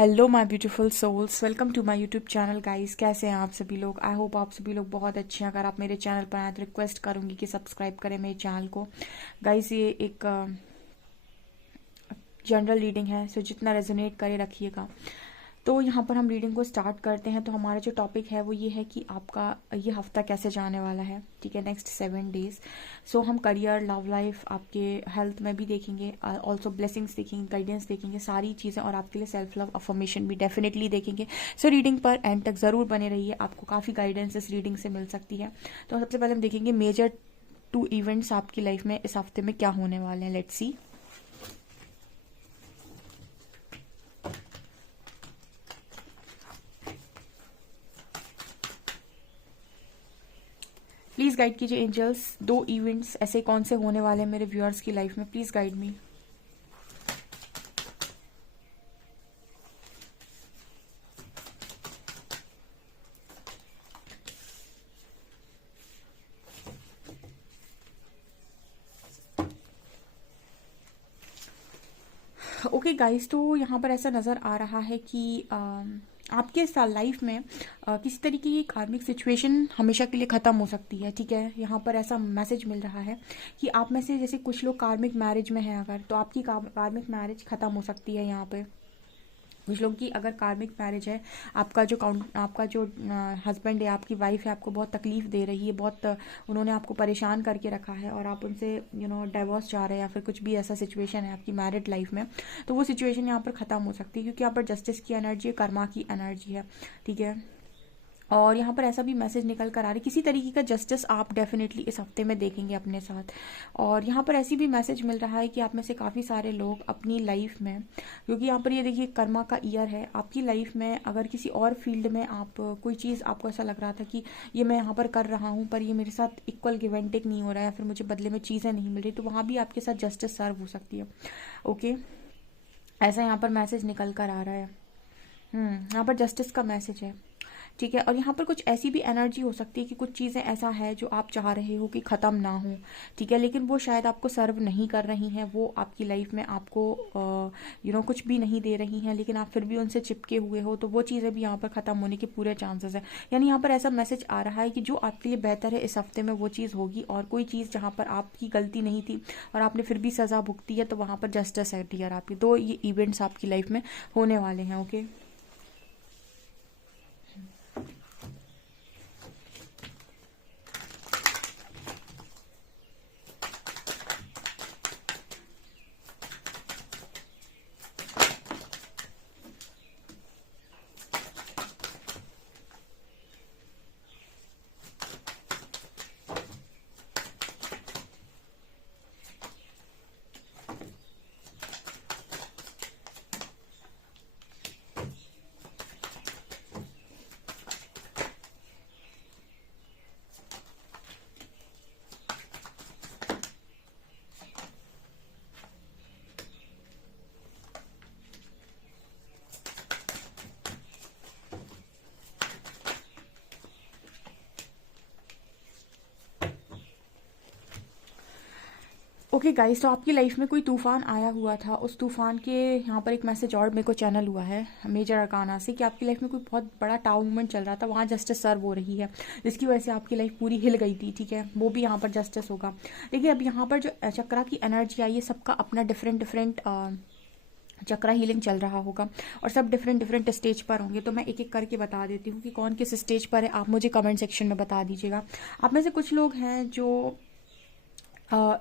Hello my beautiful souls, welcome to my YouTube channel guys. कैसे हैं आप सभी लोग? आई होप आप सभी लोग बहुत अच्छे हैं। अगर आप मेरे चैनल पर आए तो रिक्वेस्ट करूंगी कि सब्सक्राइब करें मेरे चैनल को। गाइस ये एक जनरल रीडिंग है, सो जितना रेजोनेट करे रखिएगा। तो यहाँ पर हम रीडिंग को स्टार्ट करते हैं। तो हमारा जो टॉपिक है वो ये है कि आपका ये हफ्ता कैसे जाने वाला है, ठीक है, नेक्स्ट 7 डेज। सो हम करियर, लव लाइफ, आपके हेल्थ में भी देखेंगे, ऑल्सो ब्लेसिंग्स देखेंगे, गाइडेंस देखेंगे, सारी चीज़ें, और आपके लिए सेल्फ लव अफर्मेशन भी डेफिनेटली देखेंगे। सो रीडिंग पर एंड तक ज़रूर बने रहिए, आपको काफ़ी गाइडेंस इस रीडिंग से मिल सकती है। तो सबसे पहले हम देखेंगे मेजर 2 इवेंट्स आपकी लाइफ में इस हफ्ते में क्या होने वाले हैं। Let's see. प्लीज़ गाइड कीजिए एंजल्स, 2 इवेंट्स ऐसे कौन से होने वाले हैं मेरे व्यूअर्स की लाइफ में। Please guide me. Okay guys, तो यहाँ पर ऐसा नज़र आ रहा है कि आपके लाइफ में किसी तरीके की कार्मिक सिचुएशन हमेशा के लिए ख़त्म हो सकती है, ठीक है। यहाँ पर ऐसा मैसेज मिल रहा है कि आप में से जैसे कुछ लोग कार्मिक मैरिज में हैं, अगर तो आपकी कार्मिक मैरिज ख़त्म हो सकती है। यहाँ पे कुछ लोग की अगर कार्मिक मैरिज है, आपका जो हस्बैंड है, आपकी वाइफ है, आपको बहुत तकलीफ दे रही है, बहुत उन्होंने आपको परेशान करके रखा है और आप उनसे डाइवोर्स चाह रहे हैं, या फिर कुछ भी ऐसा सिचुएशन है आपकी मैरिड लाइफ में, तो वो सिचुएशन यहाँ पर ख़त्म हो सकती है, क्योंकि यहाँ पर जस्टिस की एनर्जी है, कर्मा की एनर्जी है, ठीक है। और यहाँ पर ऐसा भी मैसेज निकल कर आ रहा है, किसी तरीके का जस्टिस आप डेफिनेटली इस हफ्ते में देखेंगे अपने साथ। और यहाँ पर ऐसी भी मैसेज मिल रहा है कि आप में से काफ़ी सारे लोग अपनी लाइफ में, क्योंकि यहाँ पर ये देखिए कर्मा का ईयर है, आपकी लाइफ में अगर किसी और फील्ड में आप कोई चीज़, आपको ऐसा लग रहा था कि ये मैं यहाँ पर कर रहा हूँ पर ये मेरे साथ इक्वल गिव एंड टेक नहीं हो रहा है, या फिर मुझे बदले में चीज़ें नहीं मिल रही, तो वहाँ भी आपके साथ जस्टिस सर्व हो सकती है। ओके, ऐसा यहाँ पर मैसेज निकल कर आ रहा है। यहाँ पर जस्टिस का मैसेज है, ठीक है। और यहाँ पर कुछ ऐसी भी एनर्जी हो सकती है कि कुछ चीज़ें ऐसा है जो आप चाह रहे हो कि ख़त्म ना हो, ठीक है, लेकिन वो शायद आपको सर्व नहीं कर रही हैं, वो आपकी लाइफ में आपको कुछ भी नहीं दे रही हैं, लेकिन आप फिर भी उनसे चिपके हुए हो, तो वो चीज़ें भी यहाँ पर ख़त्म होने के पूरे चांसेस है। यानी यहाँ पर ऐसा मैसेज आ रहा है कि जो आपके लिए बेहतर है इस हफ्ते में वो चीज़ होगी, और कोई चीज़ जहाँ पर आपकी गलती नहीं थी और आपने फिर भी सज़ा भुगती है, तो वहाँ पर जस्टिस है डियर आपकी। तो ये इवेंट्स आपकी लाइफ में होने वाले हैं। ओके, ओके गाइस, तो आपकी लाइफ में कोई तूफान आया हुआ था, उस तूफान के यहाँ पर एक मैसेज और मेरे को चैनल हुआ है मेजर अरकाना से, कि आपकी लाइफ में कोई बहुत बड़ा टाउ मूवमेंट चल रहा था, वहाँ जस्टिस सर्व हो रही है, जिसकी वजह से आपकी लाइफ पूरी हिल गई थी, ठीक है, वो भी यहाँ पर जस्टिस होगा। देखिए अब यहाँ पर जो चक्रा की एनर्जी आई है, सबका अपना डिफरेंट डिफरेंट चक्रा हीलिंग चल रहा होगा, और सब डिफरेंट डिफरेंट स्टेज पर होंगे। तो मैं एक एक करके बता देती हूँ कि कौन किस स्टेज पर है, आप मुझे कमेंट सेक्शन में बता दीजिएगा। आप में से कुछ लोग हैं जो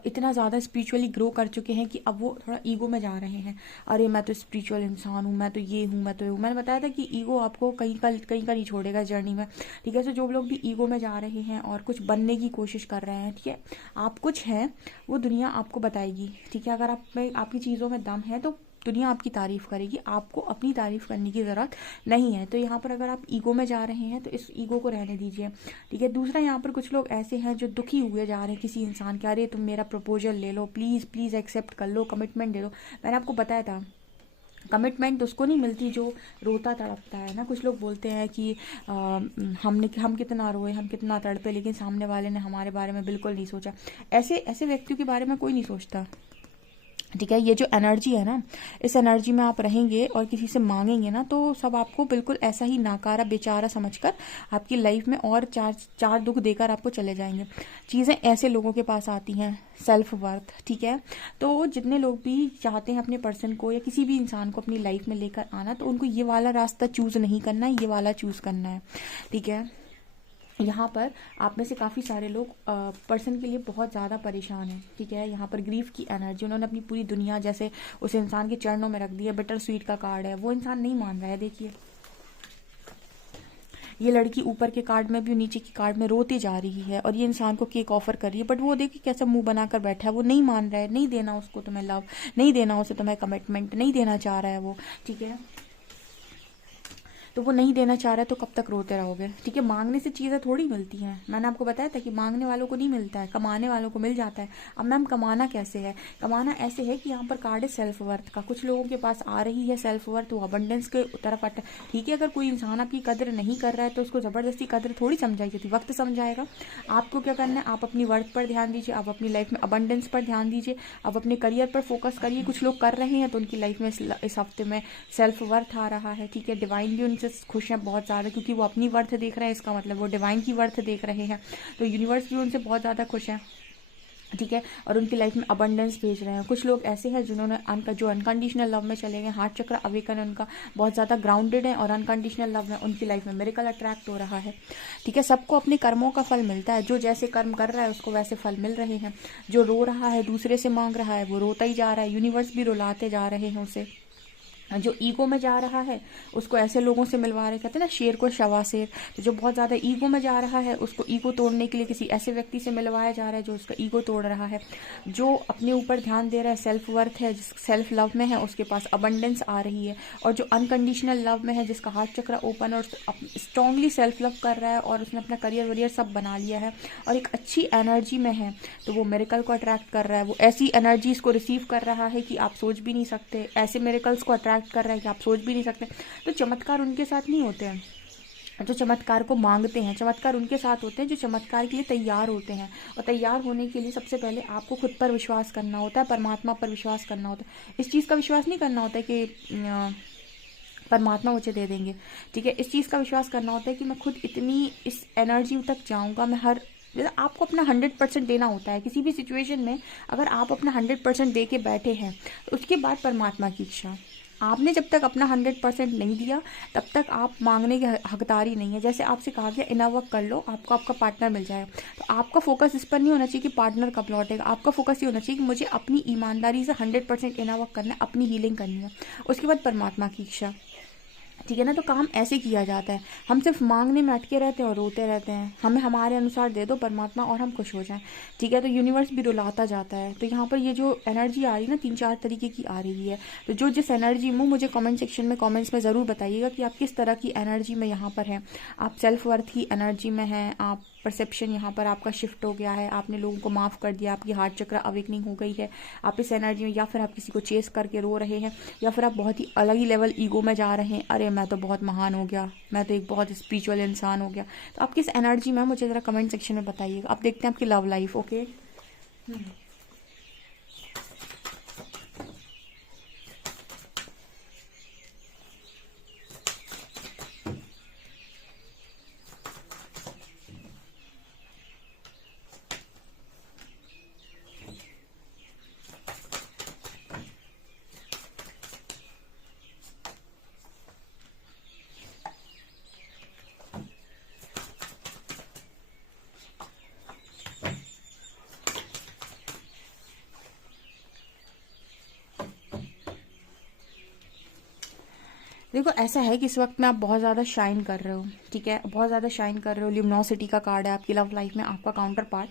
इतना ज़्यादा स्पिरिचुअली ग्रो कर चुके हैं कि अब वो थोड़ा ईगो में जा रहे हैं। अरे मैं तो स्पिरिचुअल इंसान हूँ, मैं तो ये हूँ, मैं तो ये हूँ। मैंने बताया था कि ईगो आपको कहीं का नहीं छोड़ेगा जर्नी में, ठीक है। सो जो लोग भी ईगो में जा रहे हैं और कुछ बनने की कोशिश कर रहे हैं, ठीक है, आप कुछ हैं, वो दुनिया आपको बताएगी, ठीक है। अगर आप में आपकी चीज़ों में दम है तो दुनिया आपकी तारीफ करेगी, आपको अपनी तारीफ करने की ज़रूरत नहीं है। तो यहाँ पर अगर आप ईगो में जा रहे हैं तो इस ईगो को रहने दीजिए, ठीक है। दूसरा, यहाँ पर कुछ लोग ऐसे हैं जो दुखी हुए जा रहे हैं किसी इंसान के, अरे तुम मेरा प्रपोजल ले लो, प्लीज़ प्लीज़ एक्सेप्ट कर लो, कमिटमेंट दे दो। मैंने आपको बताया था, कमिटमेंट उसको नहीं मिलती जो रोता तड़पता है ना। कुछ लोग बोलते हैं कि हम कितना रोए, हम कितना तड़पे, लेकिन सामने वाले ने हमारे बारे में बिल्कुल नहीं सोचा। ऐसे ऐसे व्यक्तियों के बारे में कोई नहीं सोचता, ठीक है। ये जो एनर्जी है ना, इस एनर्जी में आप रहेंगे और किसी से मांगेंगे ना, तो सब आपको बिल्कुल ऐसा ही नाकारा बेचारा समझकर आपकी लाइफ में और चार चार दुख देकर आपको चले जाएंगे। चीज़ें ऐसे लोगों के पास आती हैं, सेल्फ वर्थ। ठीक है। तो जितने लोग भी चाहते हैं अपने पर्सन को या किसी भी इंसान को अपनी लाइफ में लेकर आना, तो उनको ये वाला रास्ता चूज़ नहीं करना है, ये वाला चूज़ करना है। ठीक है। यहाँ पर आप में से काफ़ी सारे लोग पर्सन के लिए बहुत ज़्यादा परेशान हैं। ठीक है। यहाँ पर ग्रीफ की एनर्जी, उन्होंने अपनी पूरी दुनिया जैसे उस इंसान के चरणों में रख दी है। बिटर स्वीट का कार्ड है, वो इंसान नहीं मान रहा है। देखिए, ये लड़की ऊपर के कार्ड में भी नीचे के कार्ड में रोती जा रही है और ये इंसान को केक ऑफर कर रही है, बट वो देखिए कैसा मुंह बनाकर बैठा है, वो नहीं मान रहा है, नहीं देना उसको तुम्हें लव, नहीं देना उसे तुम्हें कमिटमेंट, नहीं देना चाह रहा है वो। ठीक है। तो वो नहीं देना चाह रहा है, तो कब तक रोते रहोगे? ठीक है। मांगने से चीज़ें थोड़ी मिलती हैं। मैंने आपको बताया था कि मांगने वालों को नहीं मिलता है, कमाने वालों को मिल जाता है। अब मैम कमाना कैसे है? कमाना ऐसे है कि यहाँ पर कार्ड है सेल्फ वर्थ का। कुछ लोगों के पास आ रही है सेल्फ वर्थ, वो अबंडेंस के तरफ अट। ठीक है। अगर कोई इंसान आपकी कदर नहीं कर रहा है तो उसको ज़बरदस्ती कदर थोड़ी समझाई जाती, वक्त समझाएगा। आपको क्या करना है? आप अपनी वर्थ पर ध्यान दीजिए, आप अपनी लाइफ में अबंडेंस पर ध्यान दीजिए, आप अपने करियर पर फोकस करिए। कुछ लोग कर रहे हैं तो उनकी लाइफ में इस हफ्ते में सेल्फ वर्थ आ रहा है। ठीक है। डिवाइन भी उनसे खुश हैं बहुत ज़्यादा, क्योंकि वो अपनी वर्थ देख रहे हैं, इसका मतलब वो डिवाइन की वर्थ देख रहे हैं। तो यूनिवर्स भी उनसे बहुत ज़्यादा खुश है। ठीक है। और उनकी लाइफ में अबंडेंस भेज रहे हैं। कुछ लोग ऐसे हैं जिन्होंने जो अनकंडीशनल लव में चले गए, हार्ट चक्र अवेकन उनका बहुत ज़्यादा ग्राउंडेड है और अनकंडीशनल लव में उनकी लाइफ में मिरेकल अट्रैक्ट हो रहा है। ठीक है। सबको अपने कर्मों का फल मिलता है, जो जैसे कर्म कर रहा है उसको वैसे फल मिल रहे हैं। जो रो रहा है, दूसरे से मांग रहा है, वो रोता ही जा रहा है, यूनिवर्स भी रुलाते जा रहे हैं उसे। जो ईगो में जा रहा है उसको ऐसे लोगों से मिलवा रहे, कहते हैं ना शेर को शवा शेर। तो जो बहुत ज़्यादा ईगो में जा रहा है उसको ईगो तोड़ने के लिए किसी ऐसे व्यक्ति से मिलवाया जा रहा है जो उसका ईगो तोड़ रहा है। जो अपने ऊपर ध्यान दे रहा है, सेल्फ वर्थ है, जिस सेल्फ लव में है, उसके पास अबंडेंस आ रही है। और जो अनकंडीशनल लव में है, जिसका हार्ट चक्र ओपन और स्ट्रांगली सेल्फ लव कर रहा है और उसने अपना करियर वरियर सब बना लिया है और एक अच्छी एनर्जी में है, तो वो मिरेकल को अट्रैक्ट कर रहा है। वो ऐसी एनर्जीज को रिसीव कर रहा है कि आप सोच भी नहीं सकते, ऐसे मिरेकल्स को अट्रैक्ट कर रहा है कि आप सोच भी नहीं सकते। तो चमत्कार उनके साथ नहीं होते हैं जो चमत्कार को मांगते हैं, चमत्कार उनके साथ होते हैं जो चमत्कार के लिए तैयार होते हैं। और तैयार होने के लिए सबसे पहले आपको खुद पर विश्वास करना होता है, परमात्मा पर विश्वास करना होता है। इस चीज़ का विश्वास नहीं करना होता है कि परमात्मा मुझे दे देंगे। ठीक है। इस चीज़ का विश्वास करना होता है कि मैं खुद इतनी इस एनर्जी तक जाऊँगा, मैं हर जैसे आपको अपना 100% देना होता है किसी भी सिचुएशन में। अगर आप अपना 100% दे के बैठे हैं तो उसके बाद परमात्मा की इच्छा। आपने जब तक अपना 100% नहीं दिया तब तक आप मांगने के हकदार ही नहीं है। जैसे आपसे कहा गया इनर वर्क कर लो, आपको आपका पार्टनर मिल जाएगा, तो आपका फोकस इस पर नहीं होना चाहिए कि पार्टनर कब लौटेगा। आपका फोकस ये होना चाहिए कि मुझे अपनी ईमानदारी से 100% इनर वर्क करना है, अपनी हीलिंग करनी है, उसके बाद परमात्मा की इच्छा। ठीक है ना। तो काम ऐसे किया जाता है। हम सिर्फ मांगने में अटके रहते हैं और रोते रहते हैं, हमें हमारे अनुसार दे दो परमात्मा और हम खुश हो जाएं। ठीक है। तो यूनिवर्स भी रुलाता जाता है। तो यहाँ पर ये जो एनर्जी आ रही है ना, 3-4 तरीके की आ रही है। तो जो जिस एनर्जी में, मुझे कमेंट सेक्शन में कमेंट्स में ज़रूर बताइएगा कि आप किस तरह की एनर्जी में यहाँ पर हैं। आप सेल्फ वर्थ की एनर्जी में हैं, आप परसेप्शन यहाँ पर आपका शिफ्ट हो गया है, आपने लोगों को माफ़ कर दिया, आपकी हार्ट चक्र अवेकनिंग हो गई है, आप इस एनर्जी में, या फिर आप किसी को चेस करके रो रहे हैं, या फिर आप बहुत ही अलग ही लेवल ईगो में जा रहे हैं, अरे मैं तो बहुत महान हो गया, मैं तो एक बहुत स्पिरिचुअल इंसान हो गया। तो आप किस एनर्जी में, मुझे ज़रा कमेंट सेक्शन में बताइएगा। आप देखते हैं आपकी लव लाइफ। ओके। देखो ऐसा है कि इस वक्त में आप बहुत ज़्यादा शाइन कर रहे हो। ठीक है। बहुत ज़्यादा शाइन कर रहे हो। ल्यूमिनोसिटी का कार्ड है आपकी लव लाइफ में। आपका काउंटर पार्ट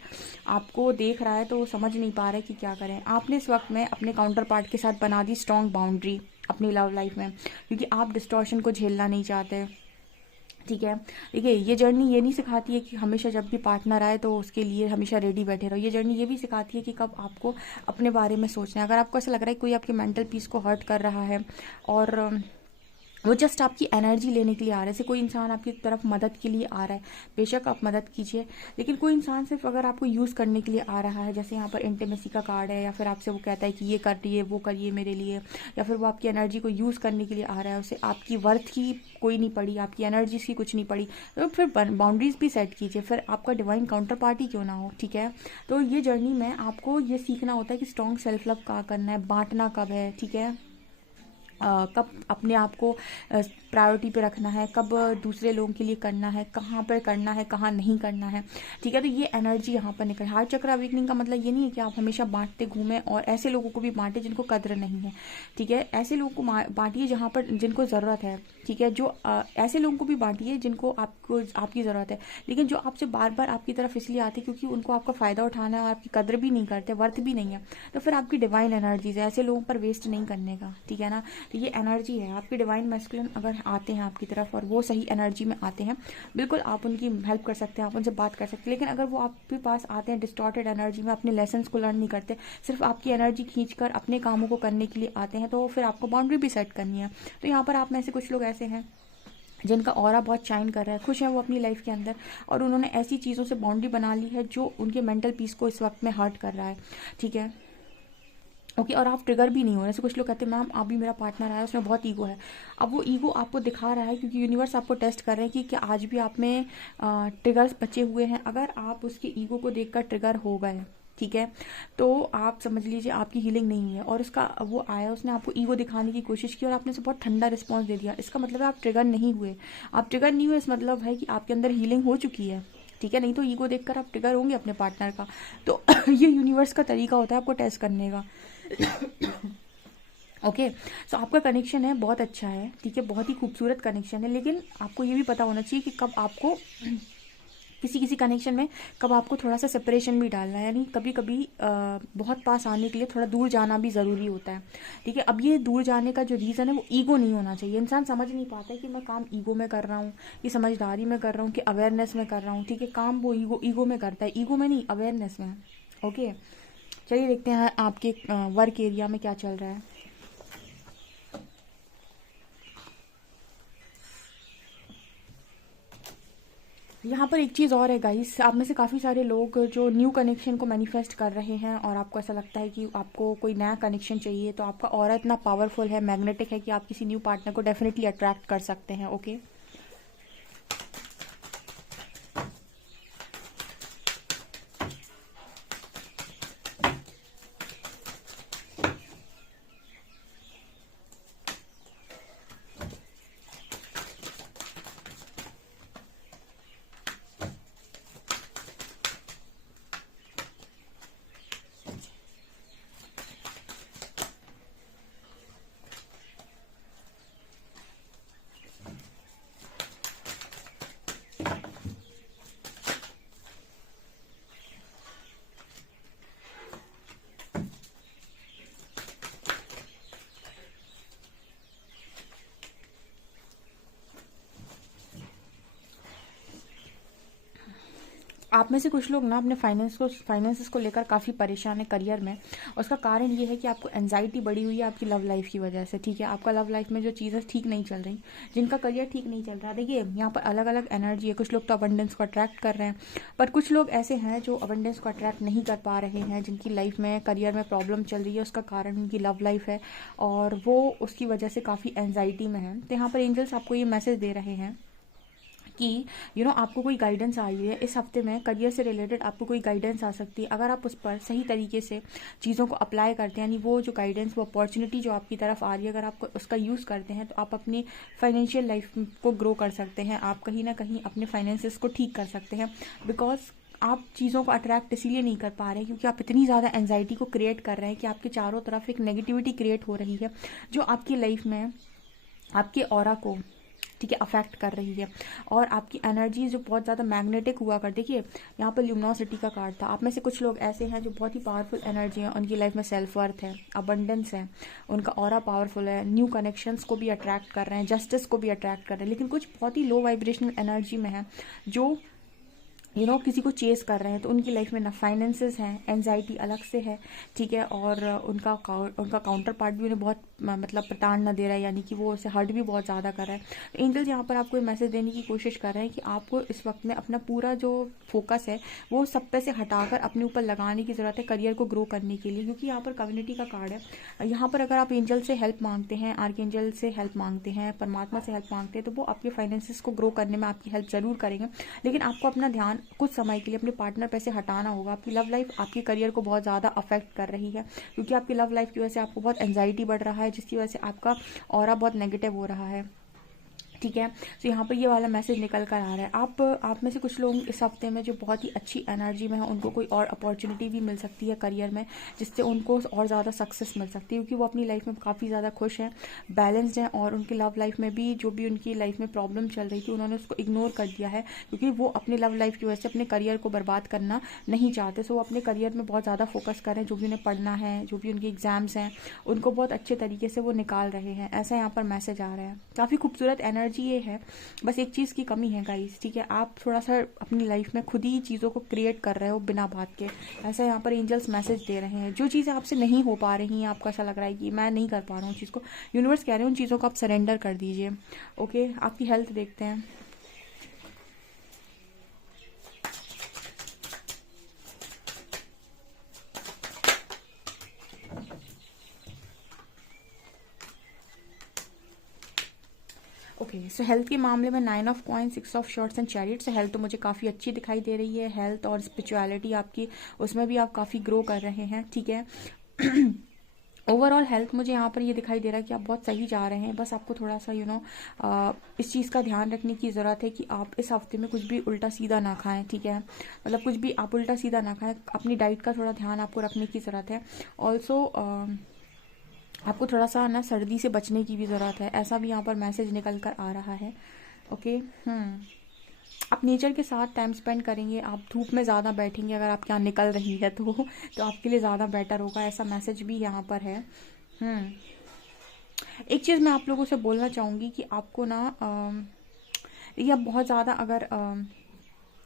आपको देख रहा है तो वो समझ नहीं पा रहा है कि क्या करें। आपने इस वक्त में अपने काउंटर पार्ट के साथ बना दी स्ट्रॉन्ग बाउंड्री अपनी लव लाइफ में, क्योंकि आप डिस्टॉर्शन को झेलना नहीं चाहते। ठीक है। देखिए ये जर्नी ये नहीं सिखाती है कि हमेशा जब भी पार्टनर आए तो उसके लिए हमेशा रेडी बैठे रहो। ये जर्नी ये भी सिखाती है कि कब आपको अपने बारे में सोचना है। अगर आपको ऐसा लग रहा है कोई आपके मेंटल पीस को हर्ट कर रहा है और वो जस्ट आपकी एनर्जी लेने के लिए आ रहा है। जैसे कोई इंसान आपकी तरफ मदद के लिए आ रहा है, बेशक आप मदद कीजिए, लेकिन कोई इंसान सिर्फ अगर आपको यूज़ करने के लिए आ रहा है, जैसे यहाँ पर इंटीमेसी का कार्ड है, या फिर आपसे वो कहता है कि ये करिए वो करिए मेरे लिए, या फिर वो आपकी एनर्जी को यूज़ करने के लिए आ रहा है, उसे आपकी वर्थ की कोई नहीं पड़ी, आपकी एनर्जीज की कुछ नहीं पड़ी, तो फिर बाउंड्रीज भी सेट कीजिए, फिर आपका डिवाइन काउंटर पार्टी क्यों ना हो, ठीक है। तो ये जर्नी में आपको ये सीखना होता है कि स्ट्रॉन्ग सेल्फ लव क्या करना है, बांटना कब है, ठीक है, कब अपने आप को प्रायोरिटी पे रखना है, कब दूसरे लोगों के लिए करना है, कहाँ पर करना है, कहाँ नहीं करना है, ठीक है। तो ये एनर्जी यहाँ पर निकल। हार्ट चक्र अवेकनिंग का मतलब ये नहीं है कि आप हमेशा बांटते घूमें और ऐसे लोगों को भी बांटे जिनको कद्र नहीं है, ठीक है। ऐसे लोगों को बांटिए जहाँ पर जिनको ज़रूरत है, ठीक है। जो ऐसे लोगों को भी बांटिए जिनको आपकी ज़रूरत है, लेकिन जो आपसे बार बार आपकी तरफ इसलिए आते क्योंकि उनको आपका फ़ायदा उठाना है और आपकी कद्र भी नहीं करते, वर्थ भी नहीं है, तो फिर आपकी डिवाइन एनर्जीज है ऐसे लोगों पर वेस्ट नहीं करने का, ठीक है ना। तो ये एनर्जी है आपकी डिवाइन मैस्कुलिन अगर आते हैं आपकी तरफ और वो सही एनर्जी में आते हैं, बिल्कुल आप उनकी हेल्प कर सकते हैं, आप उनसे बात कर सकते हैं। लेकिन अगर वो आपके पास आते हैं डिस्टॉर्टेड एनर्जी में, अपने लेसन्स को लर्न नहीं करते, सिर्फ आपकी एनर्जी खींचकर अपने कामों को करने के लिए आते हैं, तो फिर आपको बाउंड्री भी सेट करनी है। तो यहाँ पर आप में से कुछ लोग ऐसे हैं जिनका ऑरा बहुत शाइन कर रहा है, खुश है वो अपनी लाइफ के अंदर, और उन्होंने ऐसी चीज़ों से बाउंड्री बना ली है जो उनके मेंटल पीस को इस वक्त में हर्ट कर रहा है, ठीक है। ओके, और आप ट्रिगर भी नहीं हो रहे। जैसे कुछ लोग कहते हैं मैम अभी मेरा पार्टनर आया उसमें बहुत ईगो है। अब वो ईगो आपको दिखा रहा है क्योंकि यूनिवर्स आपको टेस्ट कर रहे हैं कि क्या आज भी आप में ट्रिगर्स बचे हुए हैं। अगर आप उसके ईगो को देखकर ट्रिगर हो गए, ठीक है, तो आप समझ लीजिए आपकी हीलिंग नहीं हुई है। और उसका वो आया, उसने आपको ईगो दिखाने की कोशिश की और आपने उसे बहुत ठंडा रिस्पॉन्स दे दिया, इसका मतलब है आप ट्रिगर नहीं हुए। आप ट्रिगर नहीं हुए इस मतलब है कि आपके अंदर हीलिंग हो चुकी है, ठीक है। नहीं तो ईगो देखकर आप ट्रिगर होंगे अपने पार्टनर का। तो ये यूनिवर्स का तरीका होता है आपको टेस्ट करने का। ओके, सो आपका कनेक्शन है बहुत अच्छा है, ठीक है, बहुत ही खूबसूरत कनेक्शन है, लेकिन आपको ये भी पता होना चाहिए कि कब आपको किसी किसी कनेक्शन में कब आपको थोड़ा सा सेपरेशन भी डालना है, यानी कभी कभी बहुत पास आने के लिए थोड़ा दूर जाना भी ज़रूरी होता है, ठीक है। अब ये दूर जाने का जो रीज़न है वो ईगो नहीं होना चाहिए। इंसान समझ नहीं पाता है कि मैं काम ईगो में कर रहा हूँ, कि समझदारी में कर रहा हूँ, कि अवेयरनेस में कर रहा हूँ, ठीक है। काम वो ईगो में करता है, ईगो में नहीं, अवेयरनेस में। ओके, चलिए देखते हैं आपके वर्क एरिया में क्या चल रहा है। यहाँ पर एक चीज़ और है गाइस, आप में से काफ़ी सारे लोग जो न्यू कनेक्शन को मैनिफेस्ट कर रहे हैं और आपको ऐसा लगता है कि आपको कोई नया कनेक्शन चाहिए, तो आपका ऑरा इतना पावरफुल है, मैग्नेटिक है कि आप किसी न्यू पार्टनर को डेफिनेटली अट्रैक्ट कर सकते हैं। ओके, आप में से कुछ लोग ना अपने फाइनेंसेस को लेकर काफ़ी परेशान है करियर में। और उसका कारण ये है कि आपको एंजाइटी बढ़ी हुई है आपकी लव लाइफ की वजह से, ठीक है। आपका लव लाइफ में जो चीज़ें ठीक नहीं चल रही, जिनका करियर ठीक नहीं चल रहा, देखिए यहाँ पर अलग अलग एनर्जी है। कुछ लोग तो अबंडेंस को अट्रैक्ट कर रहे हैं, पर कुछ लोग ऐसे हैं जो अबंडेंस को अट्रैक्ट नहीं कर पा रहे हैं, जिनकी लाइफ में करियर में प्रॉब्लम चल रही है। उसका कारण उनकी लव लाइफ है और वो उसकी वजह से काफ़ी एंजाइटी में है। तो यहाँ पर एंजल्स आपको ये मैसेज दे रहे हैं कि आपको कोई गाइडेंस आई है इस हफ्ते में, करियर से रिलेटेड आपको कोई गाइडेंस आ सकती है। अगर आप उस पर सही तरीके से चीज़ों को अप्लाई करते हैं, यानी वो जो गाइडेंस, वो अपॉर्चुनिटी जो आपकी तरफ आ रही है, अगर आप उसका यूज़ करते हैं, तो आप अपनी फाइनेंशियल लाइफ को ग्रो कर सकते हैं। आप कहीं ना कहीं अपने फाइनेंसेस को ठीक कर सकते हैं, बिकॉज आप चीज़ों को अट्रैक्ट इसीलिए नहीं कर पा रहे क्योंकि आप इतनी ज़्यादा एंजाइटी को क्रिएट कर रहे हैं कि आपके चारों तरफ एक नेगेटिविटी क्रिएट हो रही है जो आपकी लाइफ में आपके ऑरा को, ठीक है, अफेक्ट कर रही है। और आपकी एनर्जी जो बहुत ज़्यादा मैग्नेटिक हुआ कर, देखिए यहाँ पर ल्यूमिनोसिटी का कार्ड था। आप में से कुछ लोग ऐसे हैं जो बहुत ही पावरफुल एनर्जी है, उनकी लाइफ में सेल्फ वर्थ है, अबंडेंस है, उनका ऑरा पावरफुल है, न्यू कनेक्शंस को भी अट्रैक्ट कर रहे हैं, जस्टिस को भी अट्रैक्ट कर रहे हैं। लेकिन कुछ बहुत ही लो वाइब्रेशनल एनर्जी में है जो किसी को चेस कर रहे हैं, तो उनकी लाइफ में ना फाइनेंसेस हैं, एनजाइटी अलग से है, ठीक है, और उनका काउंटर पार्ट भी उन्हें बहुत मतलब प्रताड़ना दे रहा है, यानी कि वो उसे हर्ट भी बहुत ज़्यादा कर रहा है। तो एंजल्स यहाँ पर आपको ये मैसेज देने की कोशिश कर रहे हैं कि आपको इस वक्त में अपना पूरा जो फोकस है वो सब पे से हटाकर अपने ऊपर लगाने की ज़रूरत है करियर को ग्रो करने के लिए, क्योंकि यहाँ पर कम्युनिटी का कार्ड है। यहाँ पर अगर आप एंजल से हेल्प मांगते हैं, आर्क एंजल से हेल्प मांगते हैं, परमात्मा से हेल्प मांगते हैं, तो वो आपके फाइनेंसेस को ग्रो करने में आपकी हेल्प ज़रूर करेंगे। लेकिन आपको अपना ध्यान कुछ समय के लिए अपने पार्टनर पे से हटाना होगा। आपकी लव लाइफ आपके करियर को बहुत ज़्यादा अफेक्ट कर रही है, क्योंकि आपकी लव लाइफ की वजह से आपको बहुत एंजाइटी बढ़ रहा है, जिसकी वजह से आपका ऑरा बहुत नेगेटिव हो रहा है, ठीक है। तो यहाँ पर ये वाला मैसेज निकल कर आ रहा है। आप में से कुछ लोग इस हफ्ते में जो बहुत ही अच्छी एनर्जी में है, उनको कोई और अपॉर्चुनिटी भी मिल सकती है करियर में, जिससे उनको और ज़्यादा सक्सेस मिल सकती है, क्योंकि वो अपनी लाइफ में काफ़ी ज़्यादा खुश हैं, बैलेंस्ड हैं, और उनकी लव लाइफ में भी जो भी उनकी लाइफ में प्रॉब्लम चल रही थी उन्होंने उसको इग्नोर कर दिया है, क्योंकि वो अपनी लव लाइफ की वजह से अपने करियर को बर्बाद करना नहीं चाहते। सो वो अपने करियर में बहुत ज़्यादा फोकस करें, जो भी उन्हें पढ़ना है, जो भी उनके एग्जाम्स हैं, उनको बहुत अच्छे तरीके से वो निकाल रहे हैं, ऐसा यहाँ पर मैसेज आ रहा है। काफ़ी खूबसूरत एनर्जी ये है। बस एक चीज़ की कमी है गाइस, ठीक है, आप थोड़ा सा अपनी लाइफ में खुद ही चीज़ों को क्रिएट कर रहे हो बिना बात के, ऐसा यहाँ पर एंजल्स मैसेज दे रहे हैं। जो चीज़ें आपसे नहीं हो पा रही हैं, आपको ऐसा लग रहा है कि मैं नहीं कर पा रहा हूँ चीज़ को, यूनिवर्स कह रहे हैं उन चीज़ों को आप सरेंडर कर दीजिए। ओके, आपकी हेल्थ देखते हैं। ओके, सो हेल्थ के मामले में 9 of coin, 6 of shorts and chariot. से हेल्थ तो मुझे काफ़ी अच्छी दिखाई दे रही है। हेल्थ और स्पिरिचुअलिटी आपकी, उसमें भी आप काफ़ी ग्रो कर रहे हैं, ठीक है। ओवरऑल हेल्थ मुझे यहाँ पर ये दिखाई दे रहा है कि आप बहुत सही जा रहे हैं। बस आपको थोड़ा सा इस चीज़ का ध्यान रखने की ज़रूरत है कि आप इस हफ्ते में कुछ भी उल्टा सीधा ना खाएं, ठीक है, मतलब कुछ भी आप उल्टा सीधा ना खाएं। अपनी डाइट का थोड़ा ध्यान आपको रखने की ज़रूरत है। ऑल्सो आपको थोड़ा सा ना सर्दी से बचने की भी ज़रूरत है, ऐसा भी यहाँ पर मैसेज निकल कर आ रहा है। ओके, आप नेचर के साथ टाइम स्पेंड करेंगे, आप धूप में ज़्यादा बैठेंगे अगर आपके यहाँ निकल रही है तो आपके लिए ज़्यादा बेटर होगा, ऐसा मैसेज भी यहाँ पर है। एक चीज़ मैं आप लोगों से बोलना चाहूँगी कि आपको ना या बहुत ज़्यादा अगर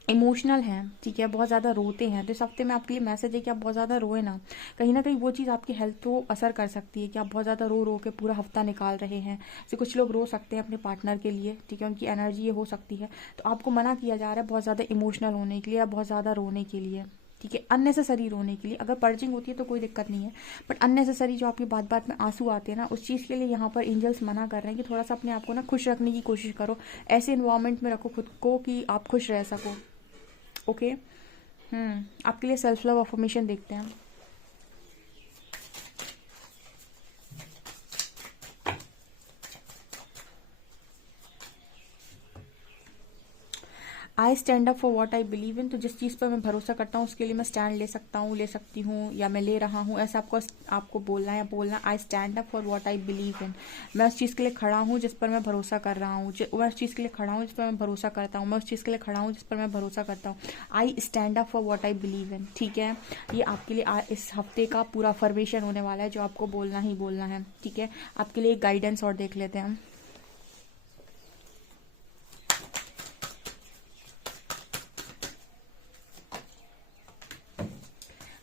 इमोशनल हैं, ठीक है, बहुत ज़्यादा रोते हैं, तो इस हफ्ते में आपके लिए मैसेज है कि आप बहुत ज़्यादा रोए ना कहीं वो चीज़ आपकी हेल्थ को असर कर सकती है कि आप बहुत ज़्यादा रो रो के पूरा हफ्ता निकाल रहे हैं। जैसे कुछ लोग रो सकते हैं अपने पार्टनर के लिए, ठीक है, उनकी एनर्जी ये हो सकती है, तो आपको मना किया जा रहा है बहुत ज़्यादा इमोशनल होने के लिए या बहुत ज़्यादा रोने के लिए, ठीक है, अननेसेसरी रोने के लिए। अगर पर्जिंग होती है तो कोई दिक्कत नहीं है, बट अननेसेसरी जो आपकी बात बात में आंसू आते हैं ना, उस चीज़ के लिए यहाँ पर एंजल्स मना कर रहे हैं कि थोड़ा सा अपने आप को ना खुश रखने की कोशिश करो, ऐसे इन्वायरमेंट में रखो खुद को कि आप खुश रह सको। ओके, आपके लिए सेल्फ लव अफर्मेशन देखते हैं। I stand up for what I believe in. तो जिस चीज़ पर मैं भरोसा करता हूँ उसके लिए मैं स्टैंड ले सकता हूँ, ले सकती हूँ, या मैं ले रहा हूँ, ऐसा आपको बोलना है या बोलना। I stand up for what I believe in. मैं उस चीज़ के लिए खड़ा हूँ जिस पर मैं भरोसा कर रहा हूँ, मैं उस चीज़ के लिए खड़ा हूँ जिस पर मैं भरोसा करता हूँ, मैं उस चीज़ के लिए खड़ा हूँ जिस पर मैं भरोसा करता हूँ। I stand up for what I believe in, ठीक है। ये आपके लिए इस हफ्ते का पूरा अफर्मेशन होने वाला है जो आपको बोलना ही बोलना है, ठीक है। आपके लिए एक गाइडेंस और देख लेते हैं हम।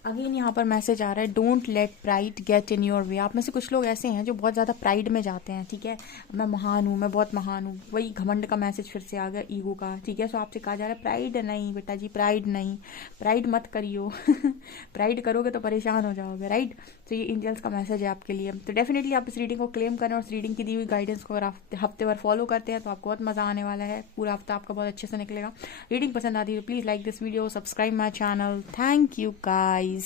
अगेन यहाँ पर मैसेज आ रहा है, don't let pride get in your way. आप में से कुछ लोग ऐसे हैं जो बहुत ज़्यादा प्राइड में जाते हैं, ठीक है, मैं महान हूँ, मैं बहुत महान हूँ, वही घमंड का मैसेज फिर से आ गया, ईगो का, ठीक है। सो आपसे कहा जा रहा है प्राइड नहीं बेटा जी, प्राइड नहीं, प्राइड मत करियो प्राइड करोगे तो परेशान हो जाओगे, राइट। तो ये एंजल्स का मैसेज है आपके लिए। तो डेफिनेटली आप इस रीडिंग को क्लेम करें और इस रीडिंग की दी हुई गाइडेंस को अगर आप हफ्ते भर फॉलो करते हैं तो आपको बहुत मज़ा आने वाला है, पूरा हफ्ता आपका बहुत अच्छे से निकलेगा। रीडिंग पसंद आती है तो please like this video, subscribe my channel. Thank you guys.